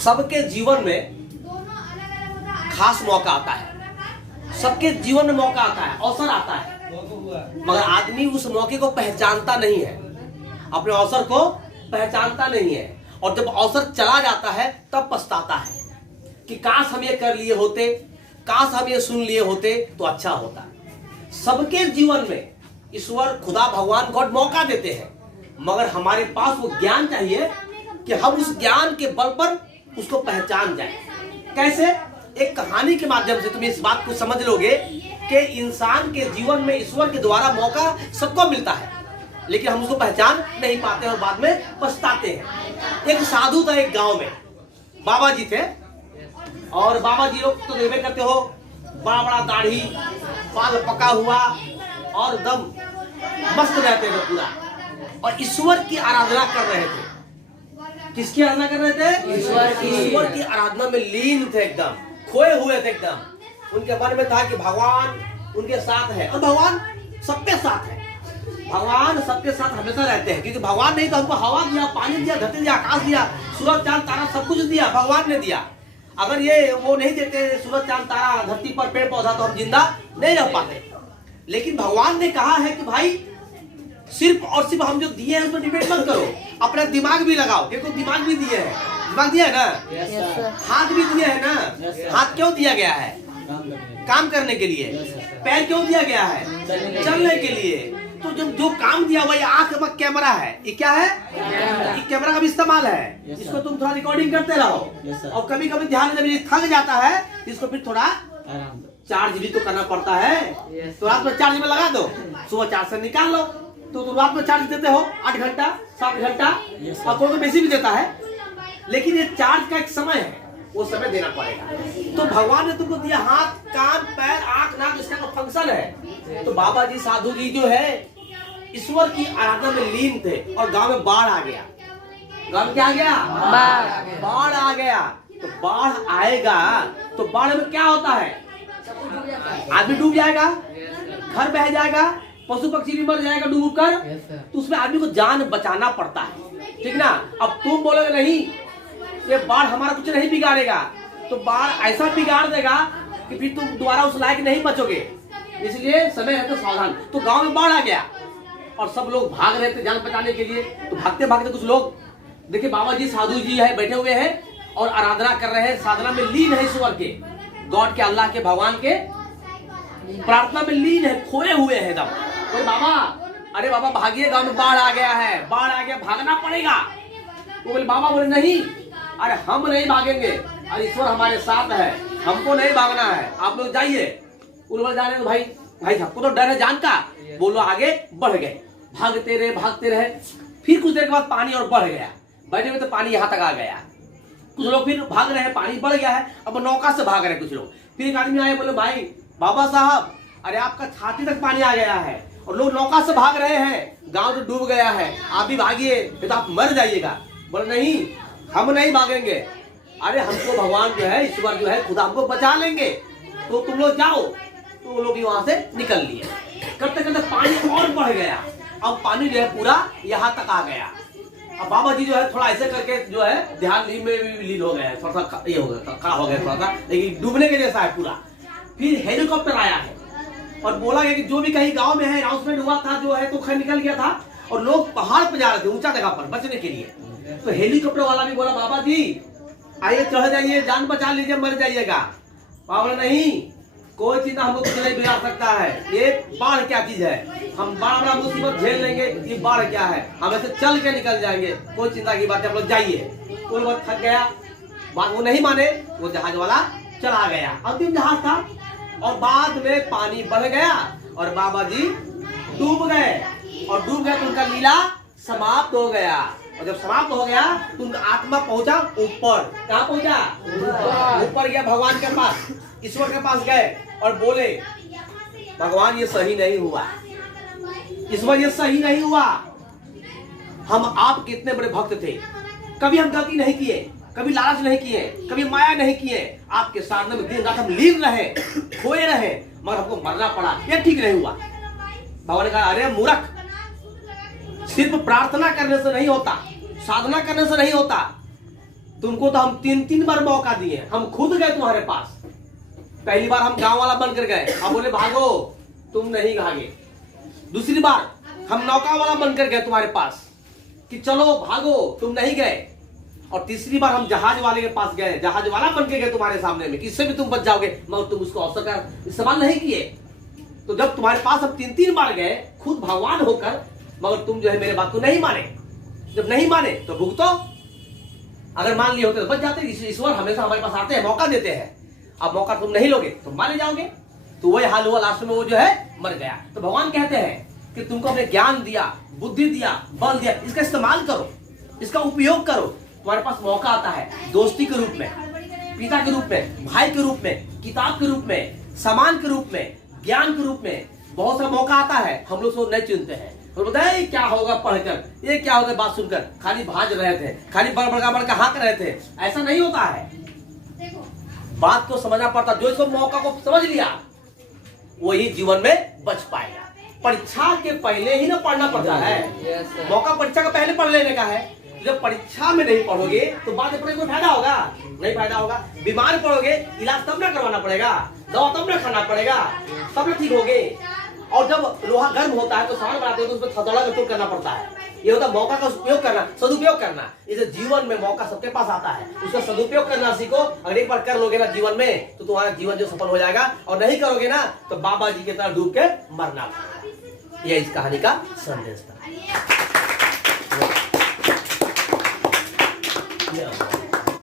सबके जीवन में खास मौका आता है, सबके जीवन में मौका आता है, अवसर आता है, मगर आदमी उस मौके को पहचानता नहीं है, अपने अवसर को पहचानता नहीं है, और जब अवसर चला जाता है तब पछताता है कि काश हम ये कर लिए होते, काश हम ये सुन लिए होते तो अच्छा होता। सबके जीवन में ईश्वर खुदा भगवान गॉड मौका देते हैं, मगर हमारे पास वो ज्ञान चाहिए कि हम उस ज्ञान के बल पर उसको पहचान जाए। कैसे? एक कहानी के माध्यम से तुम इस बात को समझ लोगे कि इंसान के जीवन में ईश्वर के द्वारा मौका सबको मिलता है, लेकिन हम उसको पहचान नहीं पाते और बाद में पछताते हैं। एक साधु था एक गांव में, बाबा जी थे, और बाबा जी लोग तो देखते करते हो, बड़ा बड़ा दाढ़ी, बाल पका हुआ और दम मस्त रहते थे पूरा, और ईश्वर की आराधना कर रहे थे। किसकी आराधना कर रहे थे? ईश्वर की आराधना में लीन थे, एकदम खोए हुए थे एकदम। उनके मन में था कि भगवान उनके साथ है, और भगवान सबके साथ है, भगवान सबके साथ हमेशा रहते हैं, क्योंकि भगवान नहीं तो हमको हवा दिया, पानी दिया, धरती दिया, आकाश दिया, सूरज चांद तारा सब कुछ दिया, भगवान ने दिया। अगर ये वो नहीं देते सूरज चांद तारा, धरती पर पेड़ पौधा, तो हम जिंदा नहीं रह पाते। लेकिन भगवान ने कहा है कि भाई सिर्फ और सिर्फ हम जो दिए हैं उस पर डिपेंड मत करो, अपना दिमाग भी लगाओ। देखो दिमाग भी दिए है, दिमाग दिया है ना, हाथ भी दिए है ना। हाथ क्यों दिया गया है? काम करने के लिए। पैर क्यों दिया गया है? चलने के लिए। तो जब जो काम दिया हुआ, ये आंख में कैमरा है, ये क्या है? ये कैमरा का भी इस्तेमाल है। इसको तुम थोड़ा रिकॉर्डिंग करते रहो, और कभी कभी ध्यान जब ये थक जाता है इसको फिर थोड़ा चार्ज भी तो करना पड़ता है। तो रात में चार्ज में लगा दो, सुबह चार्ज से निकाल लो, तो तुम रात में चार्ज देते हो 8 घंटा 7 घंटा, और कोई तो बेसी भी देता है, लेकिन ये चार्ज का एक समय है, वो समय देना पड़ेगा। तो भगवान ने तुमको दिया हाथ, कान, पैर, आंख, नाक, इसका फंक्शन है। तो बाबा जी साधु जी जो है ईश्वर की आराधना में लीन थे, और गांव में बाढ़ आ गया। गांव में क्या आ गया? बाढ़ आ गया। तो बाढ़ आएगा तो बाढ़ में क्या होता है? आदमी डूब जाएगा, घर बह जाएगा, पशु पक्षी भी मर जाएगा डूब कर। तो उसमें आदमी को जान बचाना पड़ता है, ठीक ना। अब तुम बोलोगे नहीं ये बाढ़ हमारा कुछ नहीं बिगाड़ेगा, तो बाढ़ ऐसा बिगाड़ देगा कि फिर तुम दोबारा उस लायक नहीं बचोगे। इसलिए समय है तो सावधान। तो गांव में बाढ़ आ गया और सब लोग भाग रहे थे जान बचाने के लिए। तो भागते भागते कुछ लोग, देखिए बाबा जी साधु जी है, बैठे हुए हैं और आराधना कर रहे हैं, साधना में लीन है, ईश्वर के, गॉड के, अल्लाह के, भगवान के प्रार्थना में लीन है, खोए हुए हैं एकदम। कोई बाबा, अरे बाबा भागिए, गांव में बाढ़ आ गया है, बाढ़ आ गया, भागना पड़ेगा। वो बोले, बाबा बोले नहीं, अरे हम नहीं भागेंगे, अरे ईश्वर हमारे साथ है, हमको नहीं भागना है, आप लोग जाइए। उन्होंने जाने तो भाई सबको तो डर है जान का, बोलो आगे बढ़ गए, भागते रहे। फिर कुछ देर के बाद पानी और बढ़ गया, बैठे हुए तो पानी यहाँ तक आ गया। कुछ लोग फिर भाग रहे हैं, पानी बढ़ गया है, अब नौका से भाग रहे हैं कुछ लोग। फिर एक आदमी आए, बोले भाई बाबा साहब, अरे आपका छाती तक पानी आ गया है और लोग नौका से भाग रहे हैं, गांव तो डूब गया है, आप भी भागिए, तो आप मर जाइएगा। बोले नहीं, हम नहीं भागेंगे, अरे हमको भगवान जो है, ईश्वर जो है, खुदा हमको बचा लेंगे, तो तुम लोग जाओ। तो वो लोग भी वहां से निकल लिए। करते करते पानी और बढ़ गया, अब पानी जो है पूरा यहाँ तक आ गया। अब बाबा जी जो है थोड़ा ऐसे करके जो है ध्यान में भी लीन हो गए, थोड़ा सा ये हो गया, खड़ा हो गया थोड़ा सा, लेकिन डूबने के जैसा है पूरा। फिर हेलीकॉप्टर आया है और बोला गया कि जो भी कहीं गांव में है, अनाउंसमेंट हुआ था जो है, तो खैर निकल गया था, और लोग पहाड़ पर जा रहे थे, ऊंचा जगह पर बचने के लिए। तो हेलीकॉप्टर वाला भी बोला, बाबा जी आइए चढ़ जाइए, जान बचा लीजिए, मर जाइएगा। बाबा बोला नहीं, कोई चीज हमको कुछ नहीं बिगाड़ सकता है, ये बाढ़ क्या चीज है, हम बड़ा मुसीबत झेल लेंगे, ये बाढ़ क्या है, हम ऐसे चल के निकल जाएंगे, कोई चिंता की बात है, आप लोग जाइए। वो लोग थक गया, बात वो नहीं माने, वो जहाज वाला चला गया, अंतिम जहाज था, और बाद में पानी बढ़ गया और बाबा जी डूब गए, और डूब गए तो उनका लीला समाप्त हो गया। और जब समाप्त हो गया तो उनका आत्मा पहुंचा ऊपर। कहाँ पहुंचा? ऊपर गया, भगवान के पास, ईश्वर के पास गए और बोले, भगवान ये सही नहीं हुआ, ईश्वर ये सही नहीं हुआ, हम आप कितने बड़े भक्त थे, कभी हम गलती नहीं किए, कभी लालच नहीं किए, कभी माया नहीं किए, आपके साधना में दिन रात हम लीन रहे, खोए रहे, मगर हमको मरना पड़ा, ये ठीक नहीं हुआ। भगवान ने कहा, अरे मूर्ख, सिर्फ प्रार्थना करने से नहीं होता, साधना करने से नहीं होता, तुमको तो हम 3-3 बार मौका दिए, हम खुद गए तुम्हारे पास। पहली बार हम गांव वाला बनकर गए, हम बोले भागो, तुम नहीं भागे। दूसरी बार हम नौका वाला बनकर गए तुम्हारे पास कि चलो भागो, तुम नहीं गए। और तीसरी बार हम जहाज वाले के पास गए, जहाज वाला बन के गए तुम्हारे सामने में, किससे भी तुम बच जाओगे, मगर तुम उसको अवसर का इस्तेमाल नहीं किए। तो जब तुम्हारे पास हम 3-3 बार गए खुद भगवान होकर, मगर तुम जो है मेरे बात को नहीं माने। जब नहीं माने तो भुगतो, अगर मान लिए होते तो बच जाते। ईश्वर हमेशा हमारे पास आते हैं, मौका देते हैं। अब मौका तुम नहीं लोगे तो मारे जाओगे। तो वही हाल हुआ, लास्ट में वो जो है मर गया। तो भगवान कहते हैं कि तुमको अपने ज्ञान दिया, बुद्धि दिया, बल दिया, इसका इस्तेमाल करो, इसका उपयोग करो। तुम्हारे पास मौका आता है दोस्ती के रूप में, पिता के रूप में, भाई के रूप में, किताब के रूप में, सामान के रूप में, ज्ञान के रूप में। बहुत सारा मौका आता है, हम लोग उसको नहीं चुनते हैं। तो बोलते हैं क्या होगा पढ़कर, ये क्या होगा बात सुनकर, खाली भाज रहे थे, खाली बड़का हाँक रहे थे। ऐसा नहीं होता है, बात को समझना पड़ता। जो इसको मौका को समझ लिया वही जीवन में बच पाएगा। परीक्षा के पहले ही ना पढ़ना पड़ता है। मौका परीक्षा का पहले पढ़ लेने का है। जब परीक्षा में नहीं पढ़ोगे तो बाद में पढ़ने में फायदा होगा? नहीं फायदा होगा। बीमार पड़ोगे, इलाज तब ना करवाना पड़ेगा, दवा तब ना खाना पड़ेगा, तब ना ठीक होगे। और जब लोहा गर्म होता है तो सामान बनाते हैं तो उसमें थोड़ा गठोर करना पड़ता है। ये होता है मौका का उपयोग करना, सदुपयोग करना। इसे जीवन में मौका सबके पास आता है, उसका सदुपयोग करना सीखो। अगर एक बार कर लोगे ना जीवन में तो तुम्हारा जीवन जो सफल हो जाएगा। और नहीं करोगे ना तो बाबा जी की तरह डूब के मरना। ये इस कहानी का संदेश था।